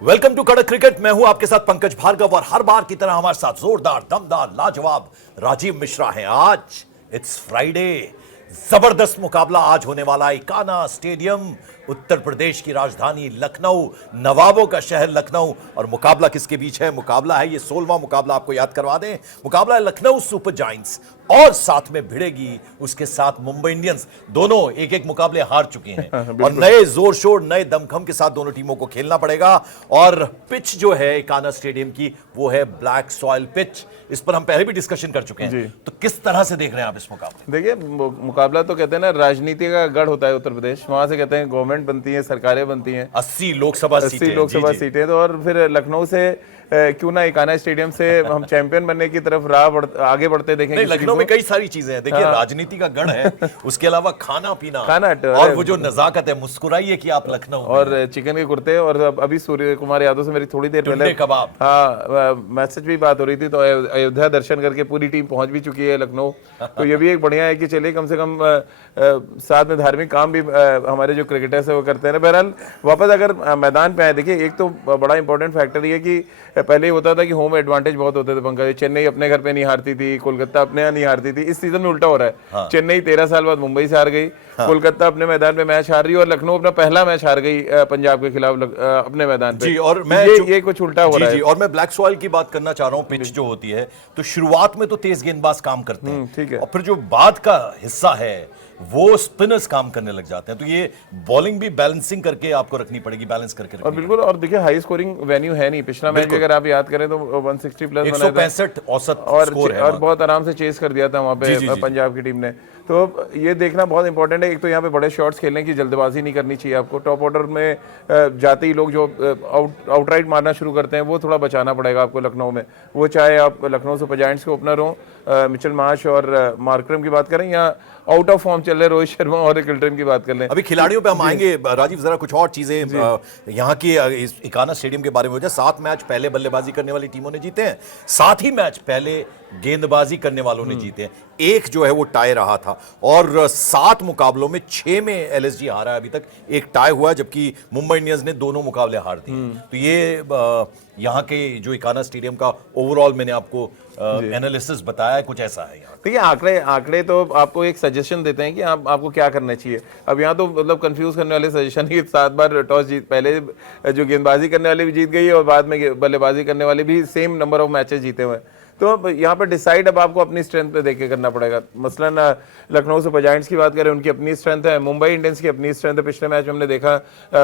Welcome to कड़क cricket. मैं हूं आपके साथ पंकज भार्गव और हर बार की तरह हमारे साथ जोरदार, दमदार, लाजवाब राजीव मिश्रा हैं। आज इट्स फ्राइडे, जबरदस्त मुकाबला आज होने वाला है इकाना स्टेडियम, उत्तर प्रदेश की राजधानी लखनऊ, नवाबों का शहर लखनऊ। और मुकाबला किसके बीच है? मुकाबला है, ये 16वां मुकाबला, आपको याद करवा दें, मुकाबला है लखनऊ सुपर जायंट्स और साथ में भिड़ेगी उसके साथ मुंबई इंडियंस। दोनों एक एक मुकाबले हार चुके हैं और नए जोर शोर, नए दमखम के साथ दोनों टीमों को खेलना पड़ेगा। और पिच जो है इकाना स्टेडियम की, वो है ब्लैक सॉइल पिच। इस पर हम पहले भी डिस्कशन कर चुके हैं, तो किस तरह से देख रहे हैं आप इस मुकाबले? देखिए, मुकाबला तो कहते हैं ना, राजनीति का गढ़ होता है उत्तर प्रदेश। वहां से कहते हैं गवर्नमेंट बनती है, सरकारें बनती हैं, 80 लोकसभा सीटें। तो और फिर लखनऊ से क्यों ना इकाना स्टेडियम से हम चैंपियन बनने की तरफ आगे बढ़ते देखेंगे। लखनऊ में कई सारी चीजें हैं, देखिए, राजनीति का गढ़ है, उसके अलावा खाना पीना और वो जो नजाकत है, मुस्कुराइए कि आप लखनऊ, और चिकन के कुर्ते। और अभी सूर्य कुमार यादव से मेरी थोड़ी देर पहले कबाब, हाँ, मैसेज भी बात हो रही थी, तो अयोध्या दर्शन करके पूरी टीम पहुंच भी चुकी है लखनऊ। तो ये भी एक बढ़िया है कि चलिए कम से कम साथ में धार्मिक काम भी हमारे जो क्रिकेटर्स है वो करते हैं। बहरहाल वापस अगर मैदान पे आए, देखिए एक तो बड़ा इंपॉर्टेंट फैक्टर ये कि पहले ये होता था कि होम एडवांटेज बहुत होते थे पंकज। चेन्नई अपने घर पे नहीं हारती थी, कोलकाता अपने यहाँ नहीं हारती थी। इस सीजन में उल्टा हो रहा है। हाँ। चेन्नई 13 साल बाद मुंबई से हार गई। हाँ। कोलकाता अपने मैदान में मैच हार रही है और लखनऊ अपना पहला मैच हार गई पंजाब के खिलाफ अपने मैदान पे। जी, और मैं ये कुछ उल्टा हो रहा है। और मैं ब्लैक सॉइल की बात करना चाह रहा हूँ। पिच जो होती है, तो शुरुआत में तो तेज गेंदबाज काम करते हैं, ठीक है, और फिर जो बाद का हिस्सा है वो स्पिनर्स काम करने लग जाते हैं। तो ये बॉलिंग भी बैलेंसिंग करके आपको रखनी पड़ेगी, बैलेंस करके। और बिल्कुल, और देखिए हाई स्कोरिंग वेन्यू है नहीं। पिछला मैच अगर आप याद करें तो 160 प्लस 165 औसत स्कोर है, और बहुत आराम से चेस कर दिया था वहां पे पंजाब की टीम ने। तो ये देखना बहुत इंपॉर्टेंट है। एक तो यहाँ पे बड़े शॉट्स खेलने की जल्दबाजी नहीं करनी चाहिए आपको। टॉप ऑर्डर में जाते ही लोग जो आउटराइट मारना शुरू करते हैं, वो थोड़ा बचाना पड़ेगा आपको लखनऊ में। वो चाहे आप लखनऊ सुपर जायंट्स के ओपनर हो, मिचेल मार्श और मार्करम की बात करें, या आउट ऑफ फॉर्म चल रहे रोहित शर्मा और किल्टन की बात कर लें। अभी खिलाड़ियों पे हम आएंगे राजीव, जरा कुछ और चीजें यहाँ की इकाना स्टेडियम के बारे में हो जाए। 7 मैच पहले बल्लेबाजी करने वाली टीमों ने जीते हैं, 7 ही मैच पहले गेंदबाजी करने वालों ने जीते हैं। एक जो है वो टाई रहा था, और 7 मुकाबलों में 6 में एलएसजी हारा है अभी तक, एक टाई हुआ, जबकि मुंबई इंडियंस ने दोनों मुकाबले हार दिए। तो ये यहाँ के जो इकाना स्टेडियम का ओवरऑल मैंने आपको एनालिसिस बताया, कुछ ऐसा है यहाँ। देखिए, आंकड़े तो आपको एक सजेशन देते हैं कि आपको क्या करना चाहिए। अब यहाँ तो मतलब कंफ्यूज करने वाले सजेशन है कि 7 बार टॉस जीत, पहले जो गेंदबाजी करने वाले भी जीत गई और बाद में बल्लेबाजी करने वाले भी सेम नंबर ऑफ मैचेस जीते हुए। तो यहाँ पर डिसाइड अब आपको अपनी स्ट्रेंथ पे देख के करना पड़ेगा। मसलन लखनऊ सुपर जायंट्स की बात करें, उनकी अपनी स्ट्रेंथ है, मुंबई इंडियंस की अपनी स्ट्रेंथ है। पिछले मैच में हमने देखा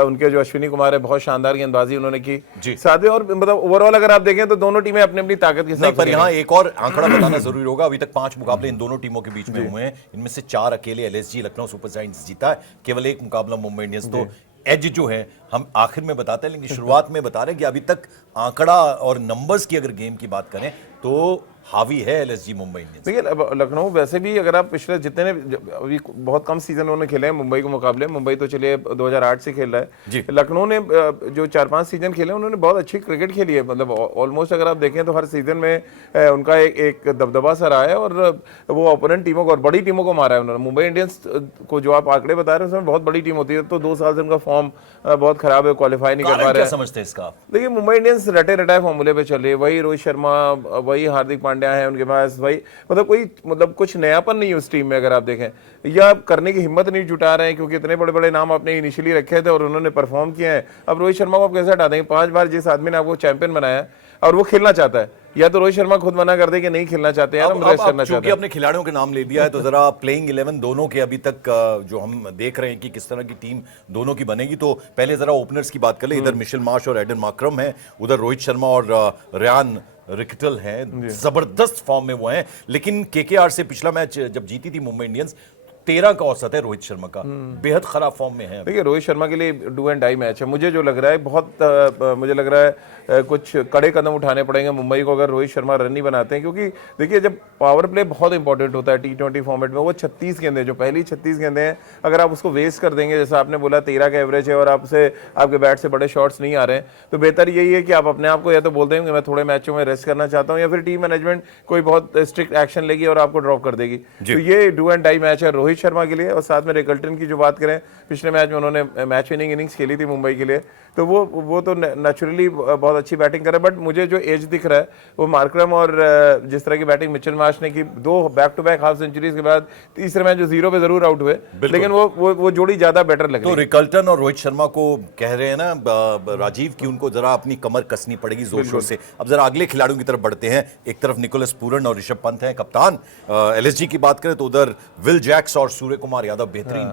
उनके जो अश्विनी कुमार है, बहुत शानदार गेंदबाजी उन्होंने की साथ में। और मतलब ओवरऑल अगर आप देखें तो दोनों टीमें अपनी अपनी ताकत के साथ। पर यहाँ एक और आंकड़ा बताना जरूरी होगा। अभी तक 5 मुकाबले इन दोनों टीमों के बीच में हुए हैं, इनमें से 4 अकेले एलएसजी लखनऊ सुपर जायंट्स जीता है, केवल 1 मुकाबला मुंबई इंडियंस। तो एज जो है हम आखिर में बताते हैं, लेकिन शुरुआत में बता रहे हैं कि अभी तक आंकड़ा और नंबर्स की अगर गेम की बात करें तो हावी है एलएसजी मुंबई इंडियंस। देखिए, लखनऊ वैसे भी अगर आप पिछले जितने ने अभी बहुत कम सीजन उन्होंने खेले हैं मुंबई के मुकाबले, मुंबई तो चलिए 2008 से खेल रहा है, लखनऊ ने जो 4-5 सीजन खेले उन्होंने बहुत अच्छी क्रिकेट खेली है। मतलब ऑलमोस्ट अगर आप देखें तो हर सीजन में उनका एक दबदबा सा रहा है, और वो ओपोनेंट टीमों को और बड़ी टीमों को मारा है उन्होंने। मुंबई इंडियंस को जो आप आंकड़े बता रहे हैं उसमें बहुत बड़ी टीम होती है, तो 2 साल से उनका फॉर्म बहुत खराब है, क्वालिफाई नहीं कर पा रहे हैं। समझते हैं इसका? देखिए, मुंबई इंडियंस रटे रटाए फॉर्मूले पे चल रही है। वही रोहित शर्मा, वही हार्दिक पांड्या है उनके पास, भाई मतलब कुछ नयापन नहीं है उस टीम में अगर आप देखें, या करने की हिम्मत नहीं जुटा रहे हैं, क्योंकि इतने बड़े बड़े नाम आपने इनिशियली रखे थे और उन्होंने परफॉर्म किए हैं। अब रोहित शर्मा को आप कैसे हटा देंगे? 5 बार जिस आदमी ने आपको चैंपियन बनाया और वो खेलना चाहता है, या तो रोहित शर्मा खुद मना कर दे कि नहीं खेलना चाहते हैं, हम रेस्ट करना चाहते हैं। अपने खिलाड़ियों के नाम ले दिया है, तो जरा प्लेइंग 11 दोनों के अभी तक जो हम देख रहे हैं कि किस तरह की टीम दोनों की बनेगी। तो पहले जरा ओपनर्स की बात कर ले। इधर मिचेल मार्श और एडन मार्करम है, उधर रोहित शर्मा और रेयान रिकटल हैं, जबरदस्त फॉर्म में वो हैं। लेकिन केकेआर से पिछला मैच जब जीती थी मुंबई इंडियंस, 13 का औसत है रोहित शर्मा का, बेहद खराब फॉर्म में है। देखिए, रोहित शर्मा के लिए डू एंड डाई मैच है। मुझे जो लग रहा है मुझे लग रहा है कुछ कड़े कदम उठाने पड़ेंगे मुंबई को अगर रोहित शर्मा रन नहीं बनाते हैं, क्योंकि देखिए जब पावर प्ले बहुत इंपॉर्टेंट होता है T20 फॉर्मेट में, वो 36 गेंदें, जो पहली 36 गेंदें हैं, अगर आप उसको वेस्ट कर देंगे, जैसा आपने बोला 13 का एवरेज है और आपके बैट से बड़े शॉट्स नहीं आ रहे हैं, तो बेहतर यही है कि आप अपने आप को या तो बोल देंगे मैं थोड़े मैचों में रेस्ट करना चाहता हूँ, या फिर टीम मैनेजमेंट कोई बहुत स्ट्रिक्ट एक्शन लेगी और आपको ड्रॉप कर देगी। तो ये डू एंड डाई मैच है। रोहित रोहित शर्मा के लिए, और साथ में रिकल्टन की जो बात करें, पिछले मैच में उन्होंने मैच विनिंग इनिंग्स खेली थी मुंबई के लिए, तो वो तो नेचुरली बहुत अच्छी बैटिंग कर रहा है। बट मुझे जो एज दिख रहा है वो मार्करम और जिस तरह की बैटिंग मिचेल मार्श ने की, 2 back to back half centuries के बाद तीसरे मैच जो 0 पे जरूर आउट हुए, लेकिन वो जोड़ी ज्यादा बेटर लग रही है। तो रिकल्टन और रोहित शर्मा को कह रहे हैं ना राजीव कि उनको जरा अपनी कमर कसनी पड़ेगी जोर शोर से। अब जरा अगले खिलाड़ियों की तरफ बढ़ते हैं। एक तरफ निकोलस पूरन और ऋषभ पंत हैं कप्तान। एलएसजी की बात करें तो उधर विल जैक्स और सूर्य कुमार यादव बेहतरीन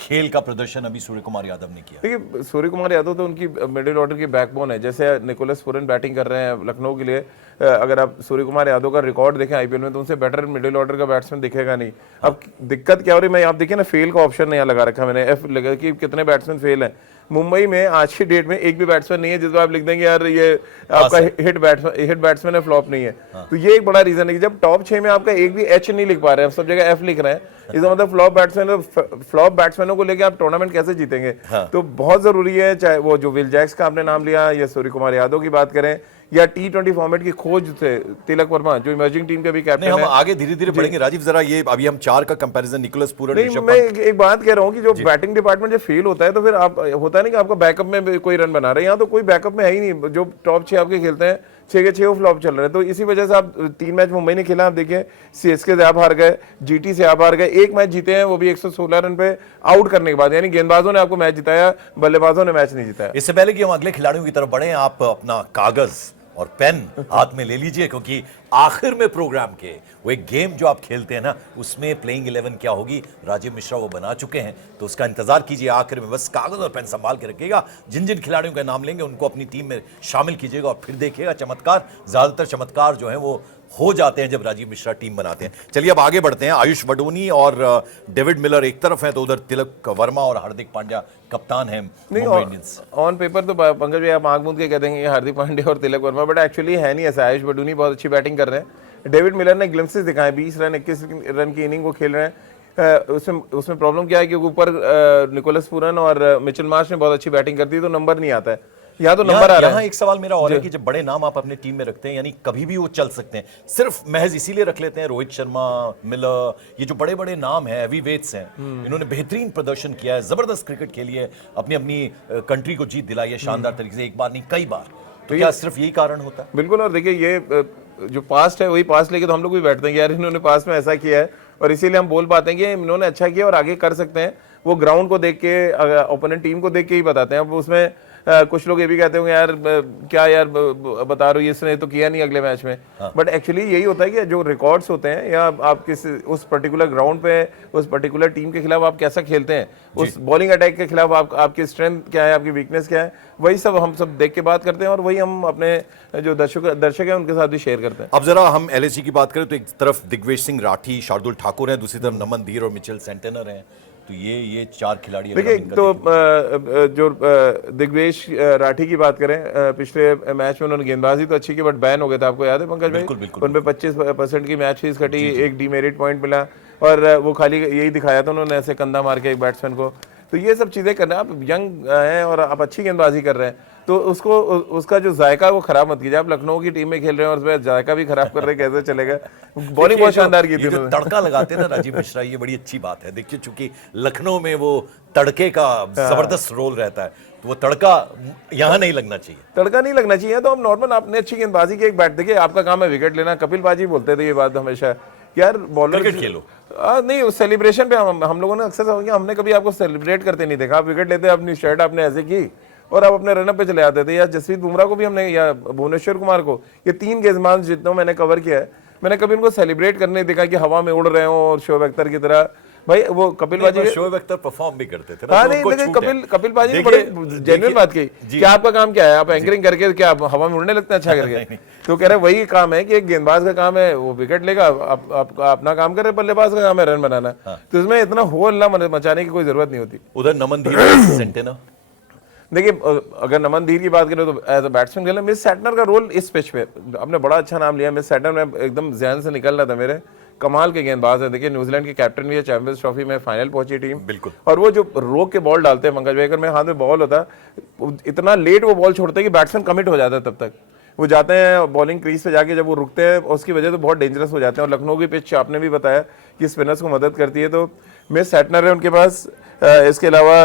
खेल का प्रदर्शन अभी सूर्य कुमार यादव ने किया। देखिए सूर्य कुमार यादव तो उनकी मिडिल ऑर्डर की बैकबोन है। जैसे निकोलस पूरन बैटिंग कर रहे हैं लखनऊ के लिए, अगर आप सूर्य कुमार यादव का रिकॉर्ड देखें आईपीएल में तो उनसे बेटर मिडिल ऑर्डर का बैट्समैन दिखेगा नहीं। अब दिक्कत क्या हो रही है, मैं आप देखिए ना, फेल का ऑप्शन यहाँ लगा रखा मैंने, एफ लगा कि कितने बैट्समैन फेल हैं। मुंबई में आज की डेट में एक भी बैट्समैन नहीं है जिस पर आप लिख देंगे यार ये आपका हिट बैट्समैन है, फ्लॉप नहीं है। तो ये एक बड़ा रीजन है कि जब टॉप 6 में आपका एक भी एच नहीं लिख पा रहे हैं, सब जगह एफ लिख रहे हैं, इसका मतलब फ्लॉप बैट्समैनों को लेकर आप टूर्नामेंट कैसे जीतेंगे। तो बहुत जरूरी है, चाहे वो जो विल जैक्स का आपने नाम लिया या सूर्य कुमार यादव की बात करें या T20 फॉर्मेट की खोज से तिलक वर्मा जो इमर्जिंग टीम के भी कैप्टन है। हम आगे धीरे धीरे बढ़ेंगे राजीव, जरा ये अभी हम 4 का कंपैरिजन निकोलस पूरन नहीं, मैं एक बात कह रहा हूँ कि जो बैटिंग डिपार्टमेंट जब फेल होता है तो फिर आप होता है नहीं कि आपका बैकअप में कोई रन बना रहे हैं, यहाँ तो कोई बैकअप में है ही नहीं। जो टॉप 6 आपके खेलते हैं 6 के 6 फ्लॉप चल रहे हैं, तो इसी वजह से आप 3 मैच मुंबई ने खेला, आप देखिए सीएसके से आप हार गए, जीटी से आप हार गए, एक मैच जीते हैं वो भी 116 रन पे आउट करने के बाद, यानी गेंदबाजों ने आपको मैच जिताया, बल्लेबाजों ने मैच नहीं जिताया। इससे पहले कि हम अगले खिलाड़ियों की तरफ बढ़े, आप अपना कागज और पेन हाथ में ले लीजिए, क्योंकि आखिर में प्रोग्राम के वो एक गेम जो आप खेलते हैं ना, उसमें प्लेइंग 11 क्या होगी राजीव मिश्रा वो बना चुके हैं, तो उसका इंतजार कीजिए। आखिर में बस कागज और पेन संभाल के रखिएगा, जिन जिन खिलाड़ियों का नाम लेंगे उनको अपनी टीम में शामिल कीजिएगा और फिर देखिएगा चमत्कार। ज्यादातर चमत्कार जो है वो हो जाते हैं जब राजीव मिश्रा टीम बनाते हैं। चलिए अब आगे बढ़ते हैं। आयुष वडोनी और डेविड मिलर एक तरफ हैं, तो उधर तिलक वर्मा और हार्दिक पांड्या कप्तान हैं मुंबई इंडियंस। ऑन पेपर तो पंकज भाई आप आंख मूंद के कह देंगे हार्दिक पांड्या और तिलक वर्मा, बट एक्चुअली है नहीं ऐसा। आयुष वडोनी बहुत अच्छी बैटिंग कर रहे हैं, डेविड मिलर ने ग्लिम्पसेस दिखाए, 20 रन 21 रन की इनिंग वो खेल रहे हैं। उसमें प्रॉब्लम क्या है कि ऊपर निकोलस पूरन और मिचेल मार्श ने बहुत अच्छी बैटिंग कर दी तो नंबर नहीं आता है, यहाँ तो नंबर आ रहा है। यहाँ एक सवाल मेरा और है कि जब बड़े नाम आप अपने टीम में रखते हैं, यानी कभी भी वो चल सकते हैं, सिर्फ महज इसीलिए रख लेते हैं रोहित शर्मा, मिलर, ये जो बड़े बड़े नाम हैं, हेवीवेट्स हैं, इन्होंने बेहतरीन प्रदर्शन किया है, जबरदस्त क्रिकेट खेली है, अपनी कंट्री को जीत दिलाई है शानदार तरीके से, एक बार नहीं कई बार, तो क्या सिर्फ यही कारण होता है? बिल्कुल। और देखिए ये जो पास्ट है वही पास्ट लेके तो हम लोग भी बैठते हैं यार इन्होंने पास्ट में ऐसा किया है, और इसीलिए हम बोल पाते हैं कि इन्होंने अच्छा किया और आगे कर सकते हैं। वो ग्राउंड को देख के, ओपोनेंट टीम को देख के ही बताते हैं। अब उसमें कुछ लोग ये भी कहते होंगे यार क्या यार बता रहे हो, इसने तो किया नहीं अगले मैच में, बट एक्चुअली यही होता है कि जो रिकॉर्ड्स होते हैं या आप किस उस पर्टिकुलर ग्राउंड पे उस पर्टिकुलर टीम के खिलाफ आप कैसा खेलते हैं, उस बॉलिंग अटैक के खिलाफ आपकी स्ट्रेंथ क्या है, आपकी वीकनेस क्या है, वही सब हम सब देख के बात करते हैं और वही हम अपने जो दर्शक हैं उनके साथ भी शेयर करते हैं। अब जरा हम एलएसजी की बात करें तो एक तरफ दिग्विजय सिंह राठी, शार्दुल ठाकुर हैं, दूसरी तरफ नमन धीर और मिचेल सेंटेनर हैं, तो ये 4 खिलाड़ी। देखिए तो जो दिग्विजय राठी की बात करें, पिछले मैच में उन्होंने गेंदबाजी तो अच्छी की बट बैन हो गए थे, आपको याद है पंकज भाई? उन पे 25% की मैच फीस कटी, एक डीमेरिट पॉइंट मिला और वो खाली यही दिखाया था उन्होंने ऐसे कंधा मार के एक बैट्समैन को। तो ये सब चीजें करना, आप यंग हैं और आप अच्छी गेंदबाजी कर रहे हैं तो उसका जो जायका वो खराब मत कीजिए। आप लखनऊ की टीम में खेल रहे हैं और उसमें जायका भी खराब कर रहे हैं, कैसे चलेगा? बॉलिंग बहुत शानदार की थी उन्होंने। तड़का लगाते हैं ना राजीव मिश्रा, ये बड़ी अच्छी बात है। देखिए चूंकि लखनऊ में वो तड़के का जबरदस्त रोल रहता है, तो वो तड़का यहाँ नहीं लगना चाहिए, तड़का नहीं लगना चाहिए। तो हम नॉर्मल आपने अच्छी गेंदबाजी की एक बैट देखिए, आपका काम है विकेट लेना। कपिल बाजी बोलते थे ये बात हमेशा, यार बॉलर क्रिकेट खेलो। नहीं, सेलिब्रेशन पे हम लोगों ने अक्सर हमने कभी आपको सेलिब्रेट करते नहीं देखा। आप विकेट लेते, अपनी शर्ट आपने ऐसे की और आप अपने रनअप पे चले आते थे। या जसप्रीत बुमराह को भी हमने, या भुवनेश्वर कुमार को, ये 3 गेंदबाज जितना मैंने कवर किया है, मैंने कभी उनको सेलिब्रेट करने देखा कि हवा में उड़ रहे हो और शोएब अख्तर की तरह। भाई वो कपिल बाजी, शोएब अख्तर परफॉर्म भी करते थे ना। हाँ नहीं, लेकिन कपिल बाजी ने बड़े जेन्युइन बात की, क्या आपका काम क्या है? आप एंकरिंग करके क्या आप हवा में उड़ने लगते हैं अच्छा करके? तो कह रहे वही काम है कि एक गेंदबाज का काम है वो विकेट लेगा, आप अपना काम करे, बल्लेबाज का काम है रन बनाना। तो इसमें इतना हो हल्ला मचाने की कोई जरूरत नहीं होती। उधर नमन धीर सेंटेनर, देखिए अगर नमन धीर की बात करें तो एज अ बैट्समैन खेलना, मिस सैटनर का रोल इस पिच पे आपने बड़ा अच्छा नाम लिया। मिस सैटनर में एकदम ज़हन से निकल रहा था मेरे, कमाल के गेंदबाज है। देखिए न्यूजीलैंड के कैप्टन भी है, चैंपियंस ट्रॉफी में फाइनल पहुंची टीम, बिल्कुल। और वो जो रोक के बॉल डालते हैं पंकज भाई, अगर मेरे हाथ में बॉल होता इतना लेट वो बॉल छोड़ते हैं कि बैट्समैन कमिट हो जाता है, तब तक वो जाते हैं बॉलिंग क्रीज पे जाके, जब वो रुकते हैं उसकी वजह तो बहुत डेंजरस हो जाते हैं। और लखनऊ की पिच आपने भी बताया कि स्पिनर्स को मदद करती है, तो मिस सैटनर है उनके पास, इसके अलावा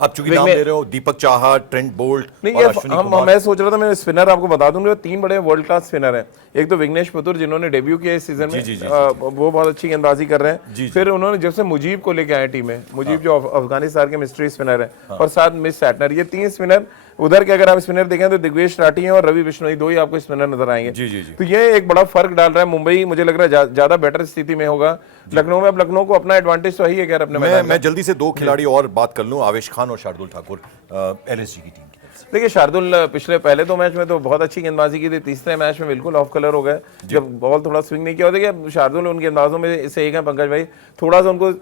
आप चूंकि नाम ले रहे हो दीपक चाहर, ट्रेंट बोल्ट नहीं, और ये अश्विनी कुमार। मैं सोच रहा था मैं स्पिनर आपको बता दूंगा, तीन बड़े वर्ल्ड क्लास स्पिनर हैं। एक तो विघ्नेश पुथुर जिन्होंने डेब्यू किया इस सीजन में, जी, वो बहुत अच्छी गेंदबाजी कर रहे हैं। जी। फिर उन्होंने जब से मुजीब को लेके आए टीम में, मुजीब जो अफगानिस्तान के मिस्ट्री स्पिनर है, और साथ मिस सैटनर, ये तीन स्पिनर उधर के अगर आप स्पिनर देखें तो दिग्वेश राठी हैं और रवि बिश्नोई, दो ही आपको स्पिनर नजर आएंगे। जी, जी, जी। तो ये एक बड़ा फर्क डाल रहा है। मुंबई मुझे लग रहा है ज्यादा बेटर स्थिति में होगा लखनऊ में। अब लखनऊ को अपना एडवांटेज तो है ही है यार अपने मैदान में। मैं जल्दी से दो खिलाड़ी और बात कर लूं, आवेश खान और शार्दुल ठाकुर, एलएसजी की टीम की तरफ से। देखिए शार्दुल पिछले पहले दो मैच में तो बहुत अच्छी गेंदबाजी की थी, तीसरे मैच में बिल्कुल ऑफ कलर हो गए जब बॉल थोड़ा स्विंग नहीं किया। और देखिए शार्दुल उन गेंदबाजों में से एक है पंकज भाई, थोड़ा सा उनको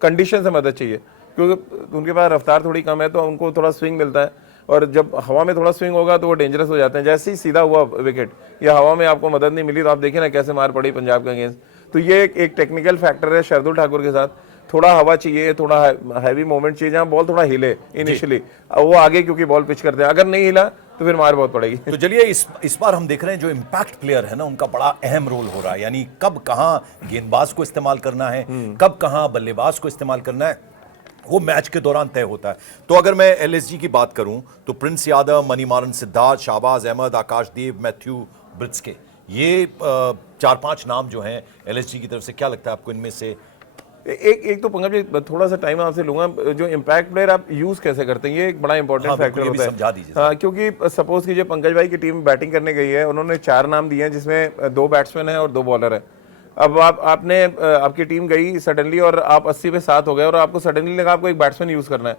कंडीशन से मदद चाहिए, क्योंकि उनके पास रफ्तार थोड़ी कम है तो उनको थोड़ा स्विंग मिलता है, और जब हवा में थोड़ा स्विंग होगा तो वो डेंजरस हो जाते हैं। जैसे ही सीधा हुआ विकेट या हवा में आपको मदद नहीं मिली तो आप देखिए ना कैसे मार पड़ी पंजाब के अगेंस्ट। तो ये एक टेक्निकल फैक्टर है शार्दुल ठाकुर के साथ, थोड़ा हवा चाहिए, थोड़ा हैवी मूवमेंट चाहिए, जहाँ बॉल थोड़ा हिले इनिशियली, वो आगे क्योंकि बॉल पिच करते हैं, अगर नहीं हिला तो फिर मार बहुत पड़ेगी। तो चलिए इस बार हम देख रहे हैं जो इम्पैक्ट प्लेयर है ना, उनका बड़ा अहम रोल हो रहा है, यानी कब कहाँ गेंदबाज को इस्तेमाल करना है, कब कहाँ बल्लेबाज को इस्तेमाल करना है, वो मैच के दौरान तय होता है। तो अगर मैं एलएसजी की बात करूं तो प्रिंस यादव, मणिमारन सिद्धार्थ, शाहबाज अहमद, आकाशदीप, मैथ्यू ब्रिट्सके, ये 4-5 नाम जो हैं एलएसजी की तरफ से, क्या लगता है आपको इनमें से? एक तो पंकज जी थोड़ा सा टाइम आपसे लूंगा, जो इम्पैक्ट प्लेयर आप यूज कैसे करते हैं ये एक बड़ा इंपॉर्टेंट फैक्टर होता है। समझा दीजिए। हाँ, क्योंकि सपोज कीजिए पंकज भाई की टीम बैटिंग करने गई है, उन्होंने 4 नाम दिए हैं जिसमें 2 बैट्समैन हैं और 2 बॉलर है। अब आपने आपकी टीम गई सडनली और आप 80 पे 7 हो गए और आपको सडनली लगा आपको एक बैट्समैन यूज करना है,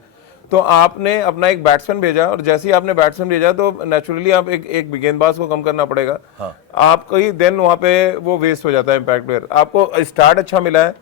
तो आपने अपना एक बैट्समैन भेजा, और जैसे ही आपने बैट्समैन भेजा तो नेचुरली आप एक गेंदबाज को कम करना पड़ेगा। हाँ। आपको ही देन वहां पे वो वेस्ट हो जाता है इम्पैक्ट प्लेयर। आपको स्टार्ट अच्छा मिला है,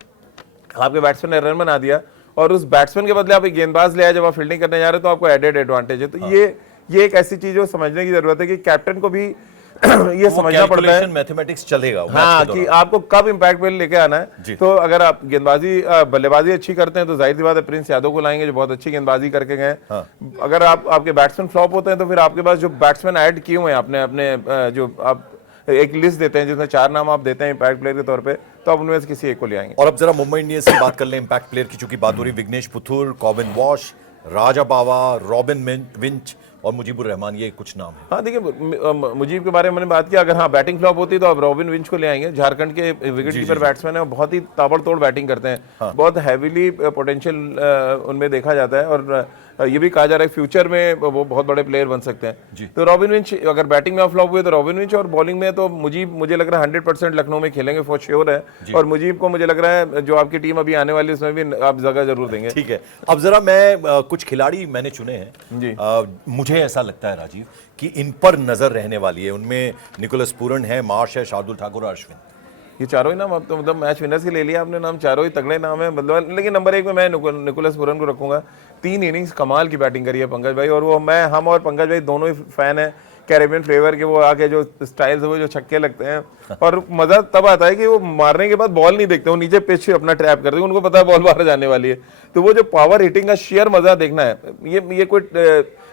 आपके बैट्समैन ने रन बना दिया, और उस बैट्समैन के बदले आप एक गेंदबाज ले आए जब आप फील्डिंग करने जा रहे हो तो आपको एडेड एडवांटेज है। तो हाँ। ये एक ऐसी चीज जो समझने की जरूरत है कि कैप्टन को भी ये समझना पड़ता है, मैथमेटिक्स चलेगा हाँ, कि आपको कब इम्पैक्ट प्लेयर लेके आना है। तो अगर आप गेंदबाजी बल्लेबाजी अच्छी करते हैं तो जाहिर सी बात है प्रिंस यादव को लाएंगे जो बहुत अच्छी गेंदबाजी करके गए। हाँ। अगर आपके बैट्समैन फ्लॉप होते हैं तो फिर आपके पास जो बैट्समैन ऐड किए हुए हैं आपने अपने जो आप एक लिस्ट देते हैं जिसमें 4 नाम आप देते हैं इम्पैक्ट प्लेयर के तौर पे, तो आप उनमें से किसी एक को ले आएंगे। और अब जरा मुंबई इंडियंस की बात कर लें इम्पैक्ट प्लेयर की, चूंकि बात हो रही, विघ्नेश पुथुर, कॉबिन वॉश, राजा बावा, रॉबिन विंच और मुजीबुर रहमान, ये कुछ नाम है। हाँ देखिए मुजीब के बारे में मैंने बात की, अगर हाँ बैटिंग फ्लॉप होती तो आप रॉबिन विंच को ले आएंगे, झारखंड के विकेट कीपर बैट्समैन है, बहुत ही ताबड़तोड़ बैटिंग करते हैं। हाँ। बहुत हैवीली पोटेंशियल उनमें देखा जाता है, और ये भी कहा जा रहा है फ्यूचर में वो बहुत बड़े प्लेयर बन सकते हैं। तो रॉबिन विंच अगर बैटिंग में फ्लॉप हुए तो रॉबिन विंच, और बॉलिंग में तो मुझे लग रहा है 100% लखनऊ में खेलेंगे फॉर श्योर है, और मुजीब को मुझे लग रहा है जो आपकी टीम अभी आने वाली है उसमें भी आप जगह जरूर देंगे। ठीक है, अब जरा मैं कुछ खिलाड़ी मैंने चुने हैं जी। मुझे ऐसा लगता है राजीव कि इन पर नजर रहने वाली है। उनमें निकोलस पूरन है, मार्श है, शार्दुल ठाकुर और अश्विन। ये चारों ही नाम अब तो मतलब मैच विनर्स के ले लिया आपने नाम, चारों ही तगड़े नाम है मतलब। लेकिन नंबर 1 में मैं निकोलस पूरन को रखूंगा। 3 इनिंग्स कमाल की बैटिंग करी है पंकज भाई, और वो हम और पंकज भाई दोनों ही फैन है कैरेबियन फ्लेवर के। वो आके जो स्टाइल से वो जो छक्के लगते हैं, और मजा तब आता है कि वो मारने के बाद बॉल नहीं देखते, वो नीचे पिच अपना ट्रैप करते हैं, उनको पता है बॉल बाहर जाने वाली है। तो वो जो पावर हिटिंग का शेयर मजा देखना है,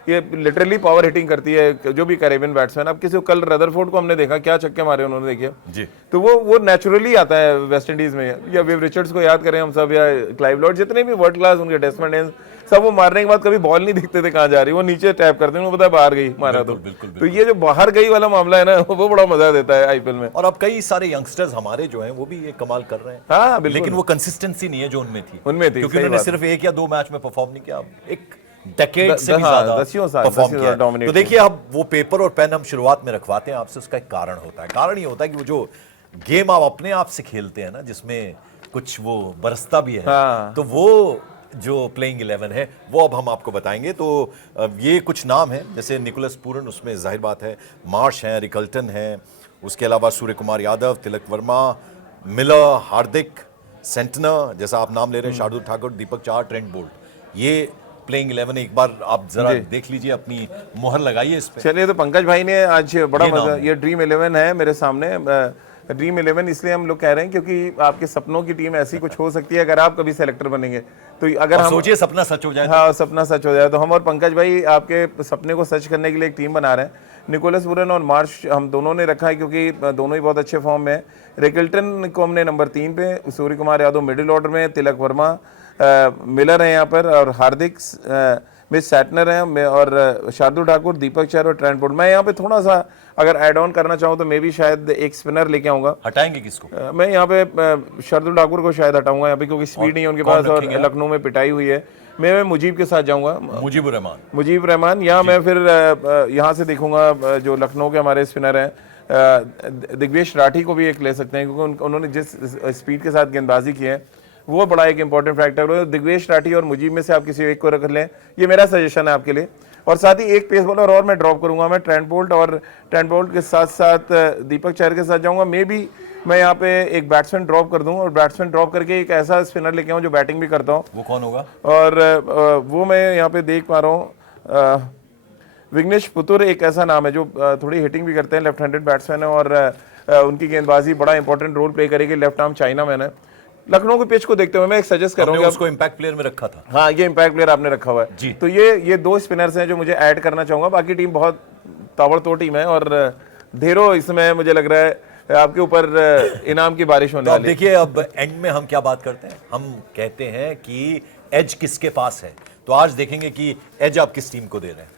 ये लिटरली पावर हिटिंग करती है जो भी कैरेबियन बैट्समैन। अब किसी कल रदरफोर्ड को हमने देखा क्या छक्के मारे उन्होंने, देखिए जी। तो वो नेचुरली आता है वेस्ट इंडीज में। या वेव रिचर्ड्स को याद करें हम सब, या क्लाइव लॉर्ड, जितने भी वर्ल्ड क्लास उनके टेस्टमैन सब, वो मारने के बाद कभी बॉल नहीं दिखते थे कहाँ जा रही, वो नीचे टैप करते हैं, उनको पता है बाहर गई, मारा तो ये जो बाहर गई वाला मामला है ना, वो बड़ा मजा देता है आईपीएल में। और अब कई सारे यंगस्टर्स हमारे जो हैं वो भी ये कमाल कर रहे हैं। हाँ बिल्कुल, लेकिन वो कंसिस्टेंसी नहीं है जो उनमें थी, क्योंकि सही उन्होंने बात सिर्फ 1 या 2 मैच में परफॉर्म नहीं किया, एक डेकेड से भी ज्यादा परफॉर्म किया। dominate तो देखिए अब वो पेपर और पेन हम शुरुआत में रखवाते हैं आपसे, उसका एक कारण होता है। कारण ये होता है कि वो जो गेम आप अपने आप से खेलते हैं ना, जिसमें कुछ वो बरसता भी है, हाँ। तो वो जो प्लेइंग 11 है वो अब हम आपको बताएंगे। तो ये कुछ नाम है, जैसे निकोलस पूरन, उसमें जाहिर बात है मार्श हैं, रिकल्टन हैं, उसके अलावा सूर्य कुमार यादव, तिलक वर्मा, मिलर, हार्दिक, सेंटनर, जैसा आप नाम ले रहे हैं, शार्दुल ठाकुर, दीपक चाहर, ट्रेंट बोल्ट, ये प्लेइंग 11 एक बार आप जरा देख लीजिए, अपनी मोहर लगाइए इस पे। चलिए, तो पंकज भाई ने आज बड़ा मजा, ये ड्रीम 11 है मेरे सामने। ड्रीम 11 इसलिए हम लोग कह रहे हैं क्योंकि आपके सपनों की टीम ऐसी कुछ हो सकती है अगर आप कभी सेलेक्टर बनेंगे तो। अगर हम सोचिए सपना सच हो जाए, हाँ सपना सच हो जाए, तो हम और पंकज भाई आपके सपने को सच करने के लिए एक टीम बना रहे हैं। निकोलस पूरन और मार्श हम दोनों ने रखा है क्योंकि दोनों ही बहुत अच्छे फॉर्म में है। रिकल्टन को हमने नंबर 3 पे, सूर्य कुमार यादव मिडिल ऑर्डर में, तिलक वर्मा, मिलर है यहाँ पर, और हार्दिक मिस सैटनर है, और शार्दुल ठाकुर, दीपक चहर और ट्रेंट बोल्ट। मैं यहाँ पे थोड़ा सा अगर ऐड ऑन करना चाहूँ तो मैं भी शायद एक स्पिनर लेके आऊंगा। हटाएंगे किसको? मैं यहाँ पे शार्दुल ठाकुर को शायद हटाऊंगा यहाँ पे, क्योंकि स्पीड नहीं है उनके पास और लखनऊ में पिटाई हुई है। मैं मुजीब के साथ जाऊंगा, मुजीब रहमान। यहाँ मैं फिर यहाँ से देखूंगा जो लखनऊ के हमारे स्पिनर हैं, दिग्वेश राठी को भी एक ले सकते हैं, क्योंकि उन्होंने जिस स्पीड के साथ गेंदबाजी की है वो बड़ा एक इंपॉर्टेंट फैक्टर है। दिग्वेश राठी और मुजीब में से आप किसी एक को रख लें, ये मेरा सजेशन है आपके लिए। और साथ ही एक पेस बॉलर और मैं ड्रॉप करूंगा, मैं ट्रेंट बोल्ट, और ट्रेंट बोल्ट के साथ साथ दीपक चहर के साथ जाऊंगा। मे बी मैं यहाँ पे एक बैट्समैन ड्रॉप कर दूं, और बैट्समैन ड्रॉप करके एक ऐसा स्पिनर लेके आऊं जो बैटिंग भी करता हूं। वो कौन होगा? और वो मैं यहाँ पे देख पा रहा हूँ, विघ्नेश पुतुर एक ऐसा नाम है जो थोड़ी हिटिंग भी करते हैं, लेफ्ट हैंडेड बैट्समैन है, और उनकी गेंदबाजी बड़ा इंपॉर्टेंट रोल प्ले करेगी। लेफ्ट आर्म चाइना मैन है। लखनऊ के पिच को देखते हुए मैं एक सजेस्ट करूंगा, उसको इंपैक्ट प्लेयर में रखा था। हाँ, ये इंपैक्ट प्लेयर आपने रखा हुआ है जी। तो ये दो स्पिनर्स हैं जो मुझे ऐड करना चाहूंगा। बाकी टीम बहुत ताबड़तोड़ टीम है, और ढेरों इसमें मुझे लग रहा है आपके ऊपर इनाम की बारिश होने वाली है। देखिए, अब एंड में हम क्या बात करते हैं, हम कहते हैं कि एज किसके पास है। तो आज देखेंगे कि एज आप किस टीम को दे रहे हैं।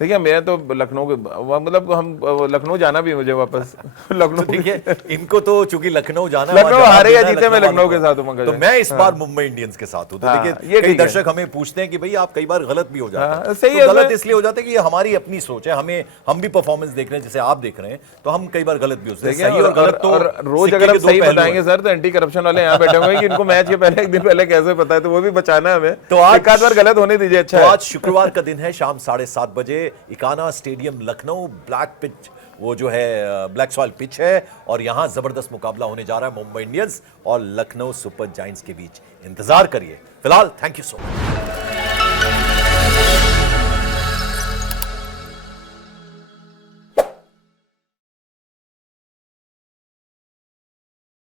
देखिए, मैं तो लखनऊ के, मतलब हम लखनऊ जाना भी मुझे वापस लखनऊ। देखिए, इनको तो चूंकि लखनऊ जाना, लखनऊ हारे या जीते, मैं लखनऊ के साथ हूं। तो मैं इस बार मुंबई इंडियंस के साथ हूं। तो देखिए, कई दर्शक हमें पूछते हैं कि भाई आप कई बार गलत भी हो जाते हैं। सही है, गलत इसलिए हो जाते हैं कि ये हमारी अपनी सोच है। हम भी परफॉर्मेंस देख रहे हैं जैसे आप देख रहे हैं, तो हम कई बार गलत भी होते हैं। सही और गलत तो रोज अगर हम सही बताएंगे सर, तो एंटी करप्शन वाले यहाँ बैठे होंगे कि इनको मैच के पहले एक दिन पहले कैसे पता है, तो वो भी बचाना है हमें। तो आज एक आध बार गलत होने दीजिए। अच्छा, आज शुक्रवार का दिन है, शाम 7:30 बजे Ekana stadium Lucknow, black pitch, वो जो है ब्लैक सॉइल पिच है, और यहां जबरदस्त मुकाबला होने जा रहा है मुंबई इंडियंस और लखनऊ सुपर जायंट्स के बीच। इंतजार करिए। फिलहाल थैंक यू सो मच।